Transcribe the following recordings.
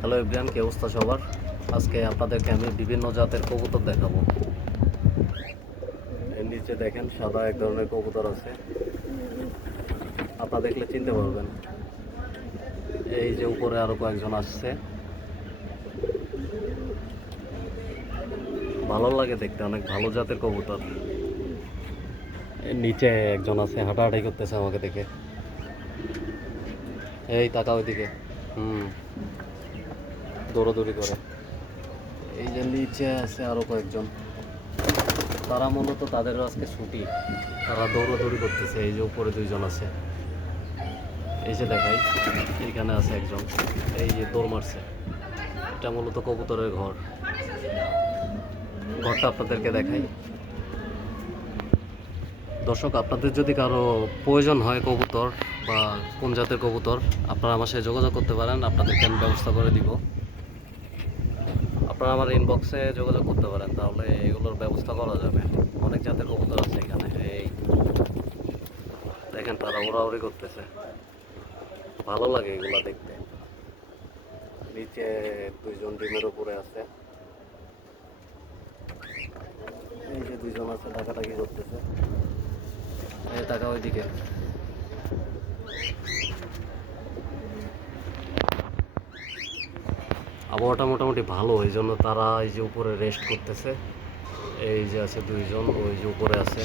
Hello Ibrahim কি অবস্থা সবার? আজকে আপনাদেরকে আমি বিভিন্ন জাতের কবুতর দেখাবো। এর নিচে দেখেন, সাদা এক ধরনের কবুতর আছে। আপনারা দেখলে চিনতে পারবেন। এই যে উপরে আরও কয়েকজন আসছে। ভালো লাগে দেখতে, অনেক ভালো জাতের কবুতর। এর নিচে একজন আছে, হাঁটাহাঁটি করতেছে আমাকে দেখে। এই তাকা ওইদিকে হুম। দৌড়াদৌড়ি করে। এই যে নিচে আছে আরও কয়েকজন। তারা মূলত তাদের আজকে ছুটি। তারা দৌড়াদৌড়ি করতেছে এই যে উপরে দুইজন আছে। এই যে দেখাই এইখানে আছে একজন এই যে দৌড় মারছে। এটা মূলত কবুতরের ঘর। ঘরটা আপনাদেরকে দেখাই। দর্শক আপনাদের যদি কারও প্রয়োজন হয় কবুতর বা কোন জাতের কবুতর আপনারা আমার সাথে যোগাযোগ করতে পারেন আপনাদেরকে আমি ব্যবস্থা করে দিব। আপনারা আমার ইনবক্সে যোগাযোগ করতে পারেন, তাহলে এগুলোর ব্যবস্থা করা যাবে। অনেক জাতের কবুতর আছে এখানে, এই দেখেন তারা ওড়াউড়ি করতেছে। ভালো লাগে এগুলা দেখতে। নিচে দুইজন ডিমের উপরে আছে। এই যে দুইজন আছে টাকাটাকি করতেছে। টাকা ওইদিকে। আবহাওয়াটা মোটামুটি ভালো, এই জন্য তারা এই যে উপরে রেস্ট করতেছে। এই যে আছে দুইজন, ওই যে উপরে আছে।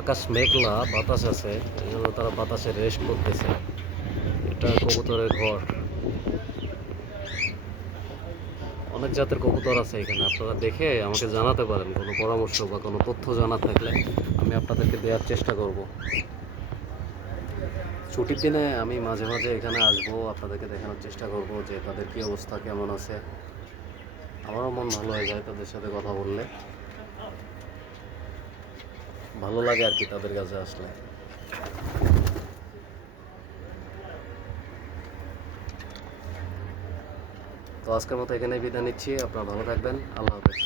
আকাশ মেঘলা, বাতাস আছে, এই জন্য তারা বাতাসে রেস্ট করতেছে। এটা কবুতরের ঘর। অনেক জাতের কবুতর আছে এখানে, আপনারা দেখে আমাকে জানাতে পারেন। কোনো পরামর্শ বা কোনো তথ্য জানা থাকলে আমি আপনাদেরকে দেওয়ার চেষ্টা করব। ছুটির দিনে আমি মাঝে মাঝে এখানে আসব, আপনাদেরকে দেখানোর চেষ্টা করব যে তাদের কী অবস্থা, কেমন আছে। আমারও মন ভালো হয়ে যায় তাদের সাথে কথা বললে। ভালো লাগে আর কি তাদের কাছে আসলে। তো আজকের মতো এখানে বিদায় নিচ্ছি, আপনারা ভালো থাকবেন, আল্লাহ হাফেজ।